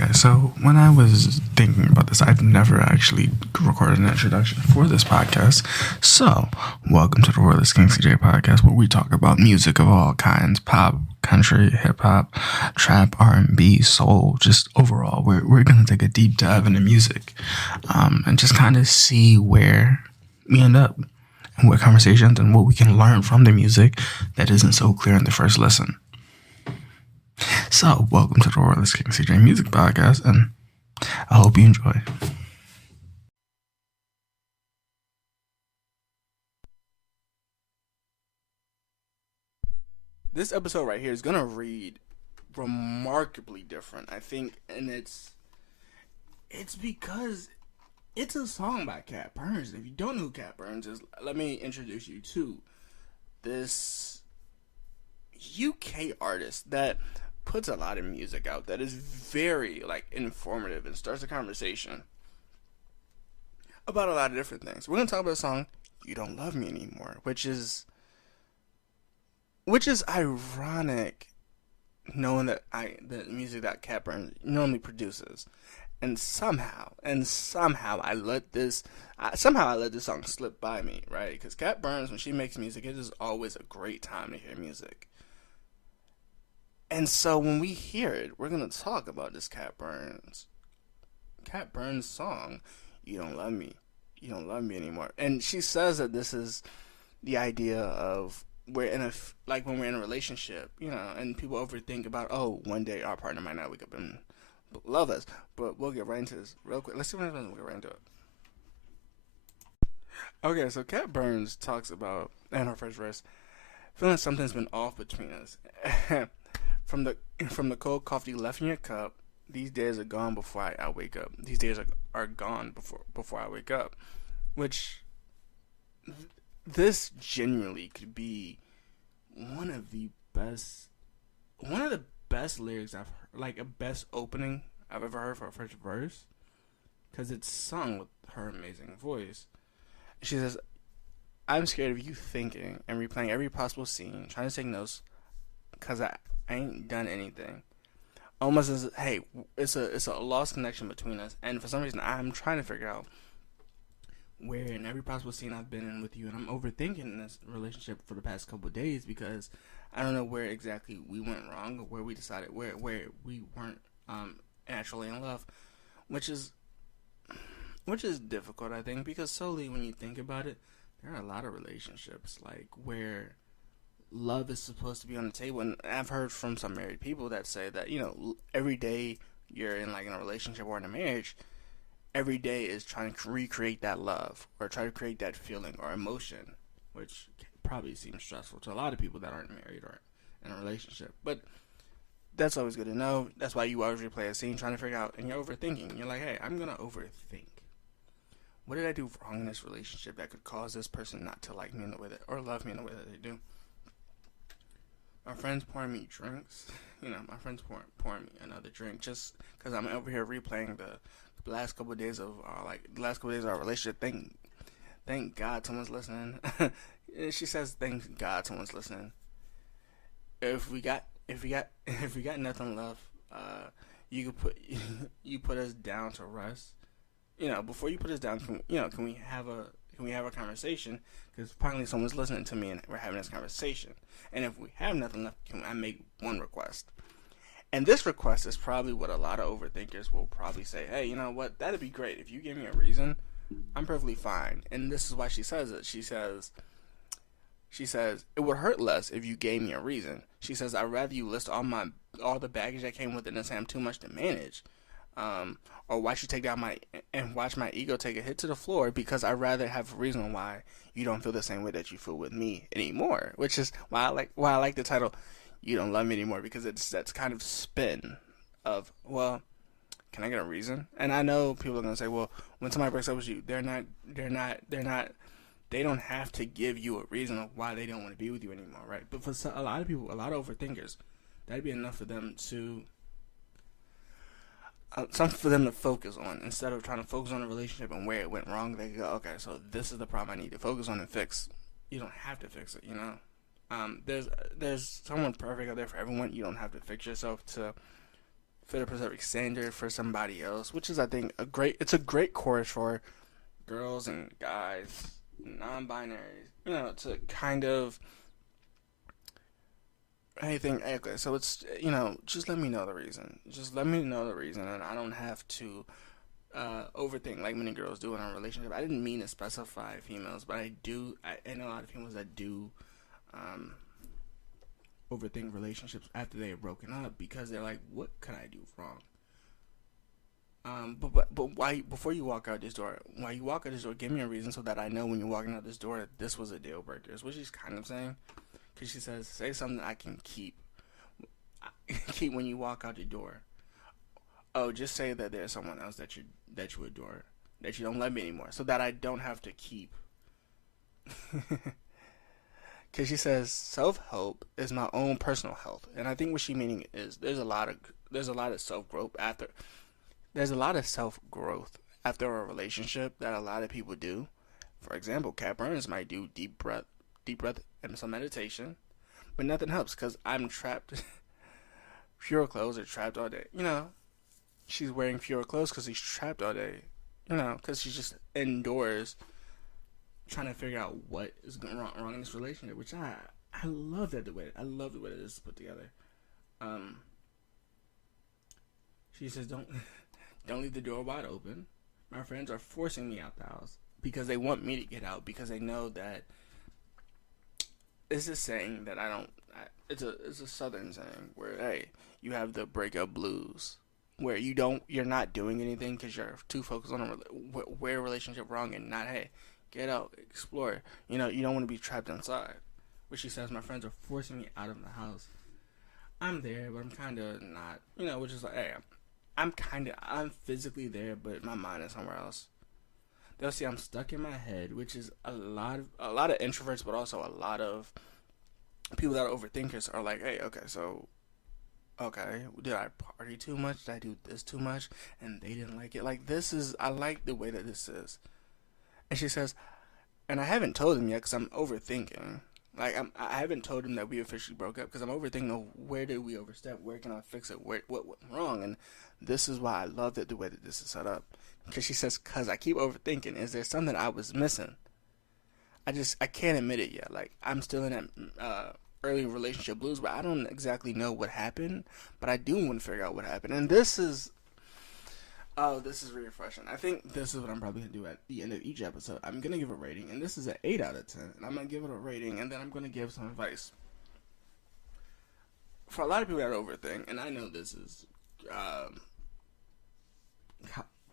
Okay, so when I was thinking about this, I've never actually recorded an introduction for this podcast. So, welcome to the Royalist King CJ podcast, where we talk about music of all kinds: pop, country, hip hop, trap, R&B, soul. Just overall, we're gonna take a deep dive into music, and just kind of see where we end up, and what conversations and what we can learn from the music that isn't so clear in the first listen. So, welcome to the Royalist King CJ Music Podcast, and I hope you enjoy. This episode right here is gonna read remarkably different, I think, and it's because it's a song by Cat Burns. If you don't know who Cat Burns is, let me introduce you to this UK artist that puts a lot of music out that is very informative and starts a conversation about a lot of different things. We're gonna talk about a song, "You Don't Love Me Anymore," which is ironic, knowing that the music that Cat Burns normally produces, and somehow I let this song slip by me, right? Because Cat Burns, when she makes music, it is always a great time to hear music. And so when we hear it, we're gonna talk about this Cat Burns song, "You Don't Love Me Anymore." And she says that this is the idea of when we're in a relationship, and people overthink about, oh, one day our partner might not wake up and love us. But we'll get right into this real quick. Let's see what happens. We'll get right into it. Okay, so Cat Burns talks about, in her first verse, feeling something's been off between us. From the cold coffee left in your cup, these days are gone before I wake up. These days are gone before I wake up. Which, this genuinely could be one of the best lyrics I've heard, a best opening I've ever heard for a first verse, because it's sung with her amazing voice. She says, "I'm scared of you thinking and replaying every possible scene, trying to take notes, because I ain't done anything. Almost as, hey, it's a lost connection between us, and for some reason I'm trying to figure out where in every possible scene I've been in with you, and I'm overthinking this relationship for the past couple of days, because I don't know where exactly we went wrong, or where we decided where we weren't actually in love," which is difficult, I think, because solely when you think about it, there are a lot of relationships where love is supposed to be on the table, and I've heard from some married people that say that every day you're in a relationship or in a marriage, every day is trying to recreate that love or try to create that feeling or emotion, which probably seems stressful to a lot of people that aren't married or in a relationship. But that's always good to know. That's why you always replay a scene trying to figure out, and you're overthinking. You're like, hey, I'm gonna overthink. What did I do wrong in this relationship that could cause this person not to like me in the way that, or love me in the way that they do? My friends pouring me drinks. My friends pouring me another drink just because I'm over here replaying the last couple of days of our relationship. Thank God someone's listening. She says, "Thank God someone's listening." If we got nothing left, you put us down to rest. Before you put us down, can we have a conversation? Because finally someone's listening to me and we're having this conversation. And if we have nothing left, can I make one request? And this request is probably what a lot of overthinkers will probably say. Hey, you know what? That'd be great. If you give me a reason, I'm perfectly fine. And this is why she says it. She says, "It would hurt less if you gave me a reason." She says, "I'd rather you list all the baggage that came with it and say I'm too much to manage. Or watch you watch my ego take a hit to the floor, because I'd rather have a reason why you don't feel the same way that you feel with me anymore." Which is why I like the title, "You Don't Love Me Anymore," because that's kind of spin of, well, can I get a reason? And I know people are gonna say, well, when somebody breaks up with you, they don't have to give you a reason of why they don't want to be with you anymore, right? But for a lot of people, a lot of overthinkers, that'd be enough for them to something for them to focus on. Instead of trying to focus on the relationship and where it went wrong, they go, okay, so this is the problem I need to focus on and fix. You don't have to fix it, There's someone perfect out there for everyone. You don't have to fix yourself to fit a specific standard for somebody else, which is, I think, it's a great chorus for girls and guys, non-binaries, to kind of anything. Okay, so it's, just let me know the reason. Just let me know the reason, and I don't have to overthink like many girls do in a relationship. I didn't mean to specify females, but I do. I know a lot of females that do overthink relationships after they have broken up because they're like, "What could I do wrong?" But why? Before you walk out this door, give me a reason so that I know when you're walking out this door that this was a deal breaker. Is what she's kind of saying, because she says, "Say something I can keep, keep when you walk out the door." Oh, just say that there's someone else that you adore, that you don't love me anymore, so that I don't have to keep. Because she says self-help is my own personal health, and I think what she meaning is there's a lot of self-growth after a relationship that a lot of people do. For example, Kat Burns might do deep breath, and some meditation, but nothing helps because I'm trapped. Fewer clothes are trapped all day. She's wearing fewer clothes because she's trapped all day. Because she's just indoors trying to figure out what is going wrong in this relationship, which I love that I love the way that this is put together. She says, don't leave the door wide open. My friends are forcing me out the house because they want me to get out, because they know that it's a saying that it's a southern saying where, hey, you have the breakup blues, where you're not doing anything because you're too focused on where a relationship wrong, and not, hey, get out, explore. You don't want to be trapped inside. Which she says, my friends are forcing me out of the house. I'm there, but I'm kind of not. Which is like, hey, I'm physically there, but my mind is somewhere else. They'll see I'm stuck in my head, which is a lot of introverts, but also a lot of people that are overthinkers are like, hey, okay, did I party too much? Did I do this too much? And they didn't like it. Like, I like the way that this is. And she says, and I haven't told him yet because I'm overthinking. Like, I haven't told him that we officially broke up because I'm overthinking, where did we overstep? Where can I fix it? What went wrong? And this is why I love the way that this is set up. Because she says, because I keep overthinking. Is there something I was missing? I can't admit it yet. Like, I'm still in that early relationship blues, but I don't exactly know what happened. But I do want to figure out what happened. And this is really refreshing. I think this is what I'm probably going to do at the end of each episode. I'm going to give a rating, and this is an 8 out of 10. And I'm going to give it a rating, and then I'm going to give some advice. For a lot of people that overthink, and I know this is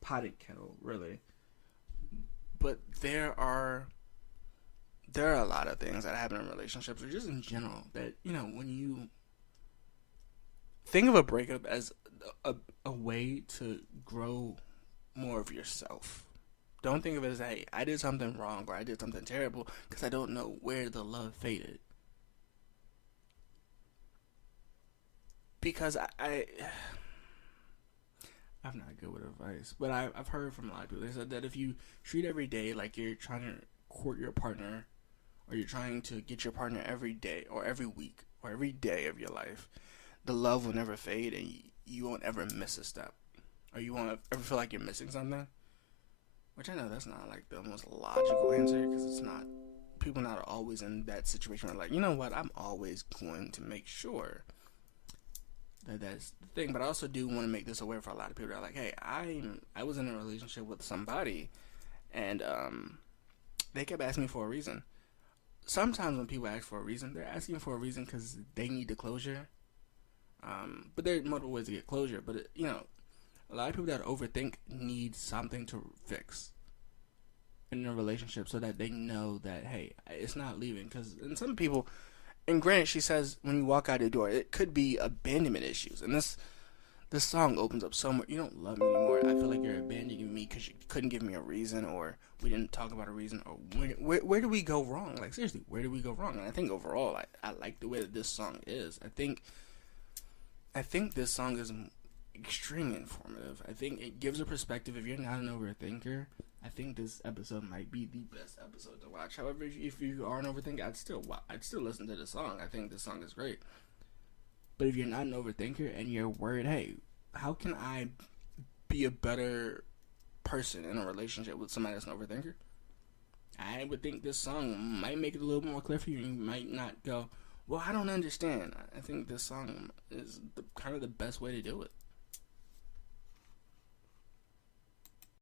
potted kettle, really. But there are a lot of things that happen in relationships, or just in general, that, when you think of a breakup as a way to grow more of yourself. Don't think of it as, hey, I did something wrong or I did something terrible because I don't know where the love faded. Because I'm not good with advice, but I've heard from a lot of people. They said that if you treat every day like you're trying to court your partner, or you're trying to get your partner every day or every week or every day of your life, the love will never fade and you won't ever miss a step. Or you won't ever feel like you're missing something. Which I know that's not like the most logical answer, because it's not. People not always in that situation where, like, you know what, I'm always going to make sure that's the thing. But I also do want to make this aware for a lot of people that are like, hey, I was in a relationship with somebody, and they kept asking me for a reason. Sometimes when people ask for a reason, they're asking for a reason because they need the closure. But there are multiple ways to get closure. But, a lot of people that overthink need something to fix in a relationship so that they know that, hey, it's not leaving. And some people, and granted, she says when you walk out the door, it could be abandonment issues. And this song opens up so much. You don't love me anymore. I feel like you're abandoning me because you couldn't give me a reason, or we didn't talk about a reason, or where do we go wrong? Like, seriously, where do we go wrong? And I think overall, I like the way that this song is. I think this song is extremely informative. I think it gives a perspective. If you're not an overthinker, I think this episode might be the best episode to watch. However, if you are an overthinker, I'd still listen to the song. I think this song is great. But if you're not an overthinker and you're worried, hey, how can I be a better person in a relationship with somebody that's an overthinker? I would think this song might make it a little more clear for you. You might not go, well, I don't understand. I think this song is kind of the best way to do it.